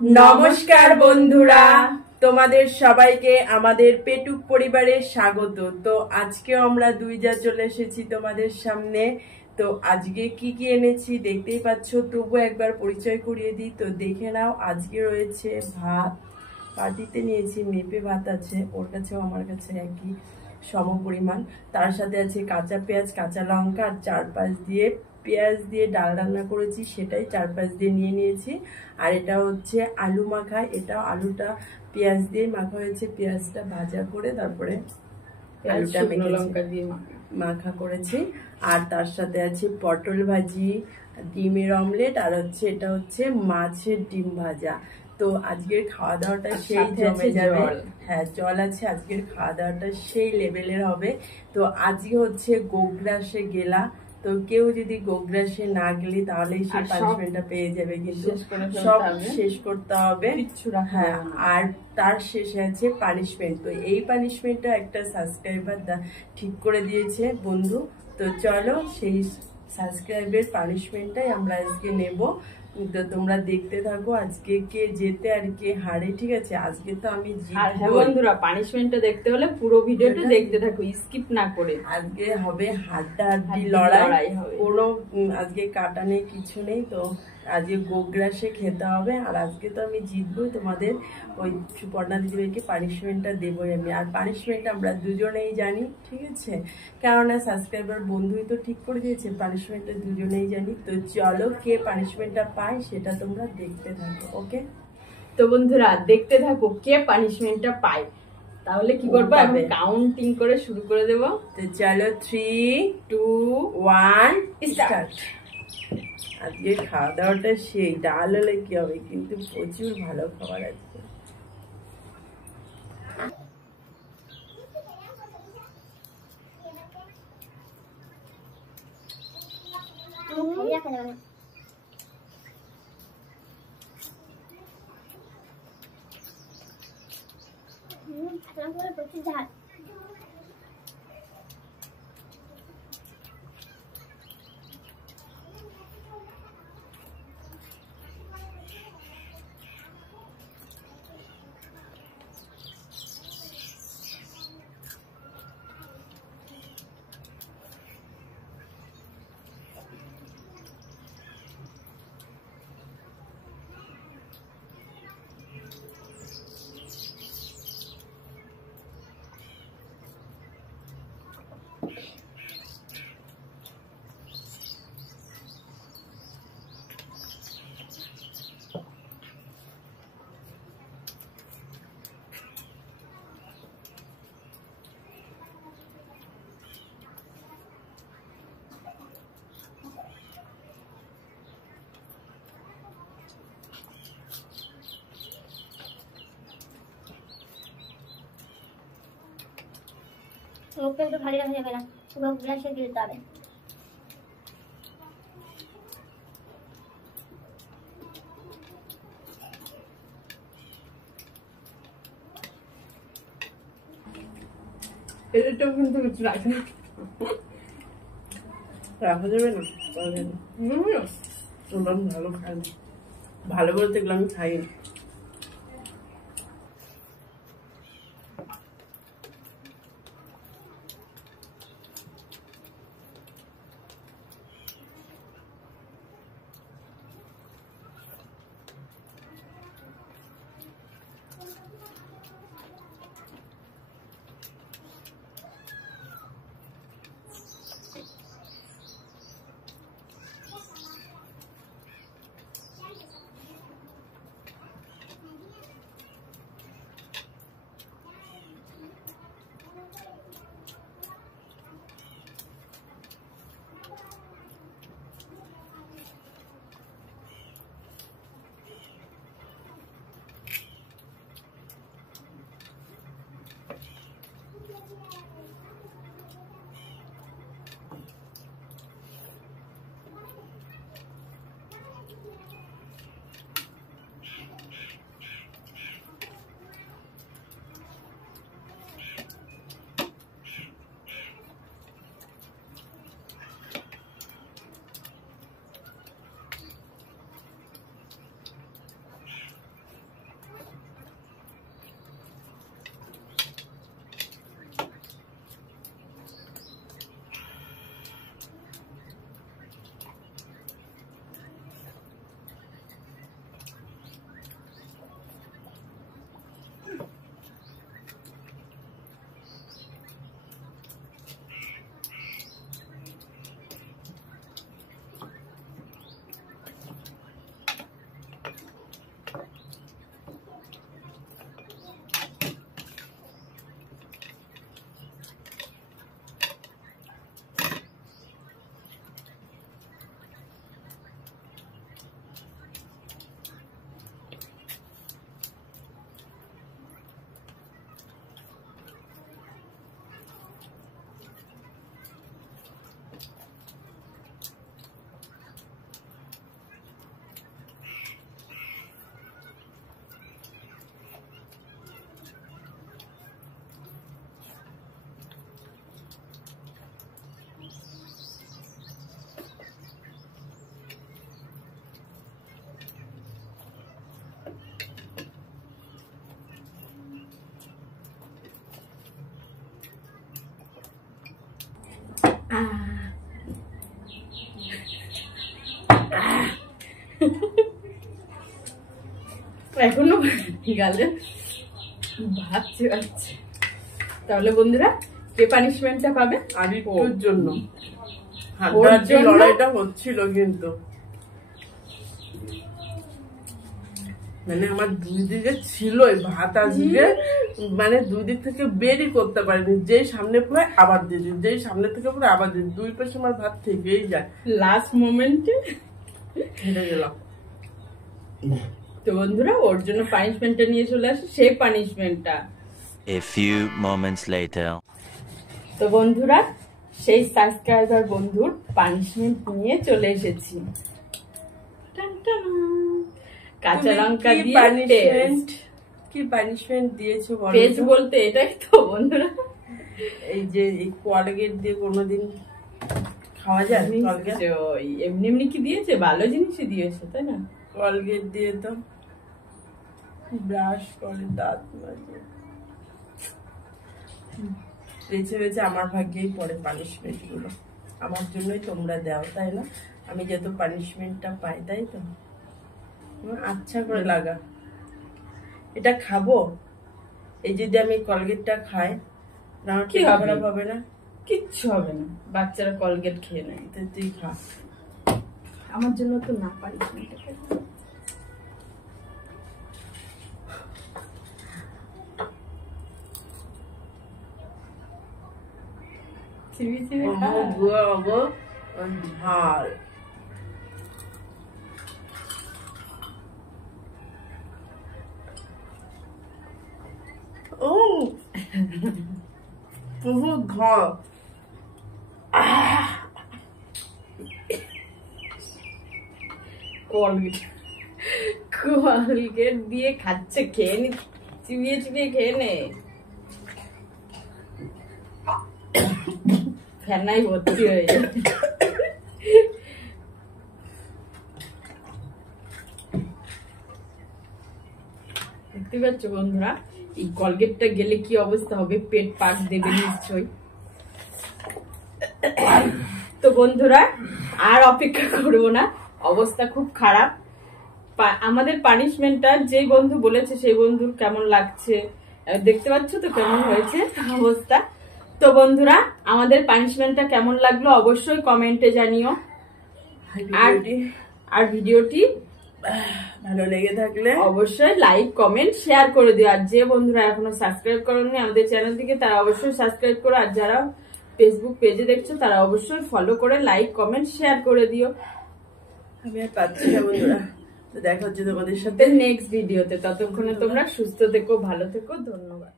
নমস্কার বন্ধুরা, তোমাদের সবাইকে আমাদের পেটুক পরিবারে স্বাগত। তো আজকেও আমরা দুই যা চলে এসেছি তোমাদের সামনে। তো আজকে কি কি এনেছি দেখতেই পাচ্ছ, তবু একবার পরিচয় করিয়ে দিই। তো দেখে নাও, আজকে রয়েছে ভাত, পাটিতে নিয়েছি মেপে ভাত আছে, ওর কাছেও আমার কাছে একই সম পরিমাণ। তার সাথে আছে কাঁচা পেঁয়াজ, কাঁচা লঙ্কা, আর চারপাশ দিয়ে পেঁয়াজ দিয়ে ডাল রান্না করেছি, সেটাই চারপাশ দিয়ে নিয়ে নিয়েছি। আর এটা হচ্ছে আলু মাখা, এটাও আলুটা পেঁয়াজ দিয়ে মাখা হয়েছে, পেঁয়াজটা ভাজা করে তারপরে আলুটা লঙ্কা দিয়ে মাখা করেছি। আর তার সাথে আছে পটল ভাজি, ডিমের অমলেট, আর হচ্ছে এটা হচ্ছে মাছের ডিম ভাজা। তো আজকের খাওয়া দাওয়াটা সেই জমে যাবে। হ্যাঁ, জল আছে, আজকের খাওয়া দাওয়াটা সেই লেভেলের হবে। তো আজকে হচ্ছে গোগ্রাসে গেলা, তো কেউ যদি গোগ্রাসে না গেলি তাহলে সেই পানিশমেন্টটা পেয়ে যাবে, কিন্তু সব শেষ করতে হবে। হ্যাঁ, আর তার শেষে আছে পানিশমেন্ট। তো এই পানিশমেন্টটা একটা সাবস্ক্রাইবার ঠিক করে দিয়েছে বন্ধু। তো চলো সেই সাবস্ক্রাইবের পানিশমেন্টটাই আমরা আজকে নেব। তো তোমরা দেখতে থাকো আজকে কে জেতে আর কে হারে, ঠিক আছে? আজকে তো আমি জিতবো। বন্ধুরা, পানিশমেন্টটা দেখতে হলে পুরো ভিডিওটা দেখতে থাকো, স্কিপ না করে। আজকে হবে হাড্ডাহাড্ডি লড়াই, কোনো আজকে কাটা নেই, কিছু নেই। তো আজকে গোগ্রাসে খেতে হবে, আর আজকে তো আমি জিতবো। তোমাদের ওই সুপর্ণা দিদিভাইকে পানিশমেন্টটা দেবোই আমি। আর পানিশমেন্টটা আমরা দুজনেই জানি, ঠিক আছে? কেননা সাবস্ক্রাইবার বন্ধুই তো ঠিক করে দিয়েছে, পানিশমেন্টটা দুজনেই জানি। তো চলো, কে পানিশমেন্টটা পায় সেটা তোমরা দেখতে থাকো, ওকে? তো বন্ধুরা, দেখতে থাকো কে পানিশমেন্টটা পায়। তাহলে কি করবো, আমি কাউন্টিং করে শুরু করে দেব। তো চলো, 3, 2, 1 স্টার্ট। আজকে খাওয়া দাওয়াটা সেই, ডাল হলে কি হবে, কিন্তু প্রচুর ভালো খাবার আছে। প্রচুর ঝাল। মুখটা একটু ভালো রাখা যাবে না, পুরো গ্লাসে দিতে হবে। এটাও কিন্তু কিছু রাখা যাবে না, তোমরা ভালো খাই, ভালো বলতে এগুলো আমি খাই। এখনো গালে ভাত চেয়ে। তাহলে বন্ধুরা কে পানিশমেন্টটা পাবে? আদিত্যর জন্য ওর হাড্ডাহাড্ডি জন্য? লড়াইটা হচ্ছিল কিন্তু মানে আমার দুই দিকে ছিল ভাত আজকে মানে দুই দিক থেকে বেরই করতে পারিনি, যেই সামনে পড়ে আবার দিদি, যেই সামনে থেকে পড়ে আবার দিদি, দুই পাশে আমার ভাত থেকেই যায়। লাস্ট মোমেন্টে হেরে গেলাম। তো বন্ধুরা ওর জন্য পানিশমেন্টটা নিয়ে চলে আসে, সেই পানিশমেন্টটা। A few moments later. তো বন্ধুরা সেই সাবস্ক্রাইবার বন্ধুর পানিশমেন্ট নিয়ে চলে এসেছি। টান টান। কাঁচা লঙ্কা কি দিয়ে পানিশমেন্ট, কি পানিশমেন্ট দিয়েছো বলো পেজ তো? বলতে এটাই তো বন্ধুরা। এই যে এই কোয়ালগেট দিয়ে কোনোদিন খাওয়া যায়? কোয়ালগেট নিশ্চয়ই। এমনি এমনি কি দিয়েছে, ভালো জিনিসই দিয়েছে তাই না? কোয়ালগেট দিয়ে তো ব্রাশ করে দাঁত মাজে। বেছে বেছে আমার ভাগ্যেই পড়ে পানিশমেন্ট গুলো, আমার জন্যই তোমরা দাও তাই না? আমি যত পানিশমেন্টটা পাই তাই তো আমার আচ্ছা করে লাগা। এটা খাবো, এই যদি আমি কলগেটটা খাই না আমার কি কি হবে? খারাপ হবে না? কিচ্ছু হবে না, বাচ্চারা কলগেট খেয়ে নেয়। তো তুই খা। আমার জন্য তো না পানিশমেন্ট। চিবি চিবি খা। ঝাল ও বহুত ঝাল। কলগেট দিয়ে খাচ্ছে, খেয়ে নি, চিবিয়ে চিবিয়ে খেয়ে নে। ফেনাই ভর্তি হয়ে যায়। দেখতে পাচ্ছ বন্ধুরা এই কলগেটটা গেলে কি অবস্থা হবে, পেট পাক দেবে নিশ্চয়ই। তো বন্ধুরা আর অপেক্ষা করবো না, অবস্থা খুব খারাপ। আমাদের পানিশমেন্টটা যে বন্ধু বলেছে সেই বন্ধুর কেমন লাগছে দেখতে পাচ্ছ তো কেমন হয়েছে অবস্থা। তো বন্ধুরা আমাদের পানিশমেন্টটা কেমন লাগলো অবশ্যই কমেন্টে জানিও। আর ভিডিওটি ভালো লেগে থাকলে অবশ্যই লাইক কমেন্ট শেয়ার করে দিও। আর যে বন্ধুরা এখনো সাবস্ক্রাইব করেননি আমাদের চ্যানেলটিকে তারা অবশ্যই সাবস্ক্রাইব করো। আর যারা ফেসবুক পেজে দেখছো তারা অবশ্যই ফলো করে লাইক কমেন্ট শেয়ার করে দিও। আমি আর পাচ্ছি না বন্ধুরা, তো দেখা হচ্ছে তোমাদের সাথে নেক্সট ভিডিওতে। ততক্ষণে তোমরা সুস্থ থেকো, ভালো থেকো, ধন্যবাদ।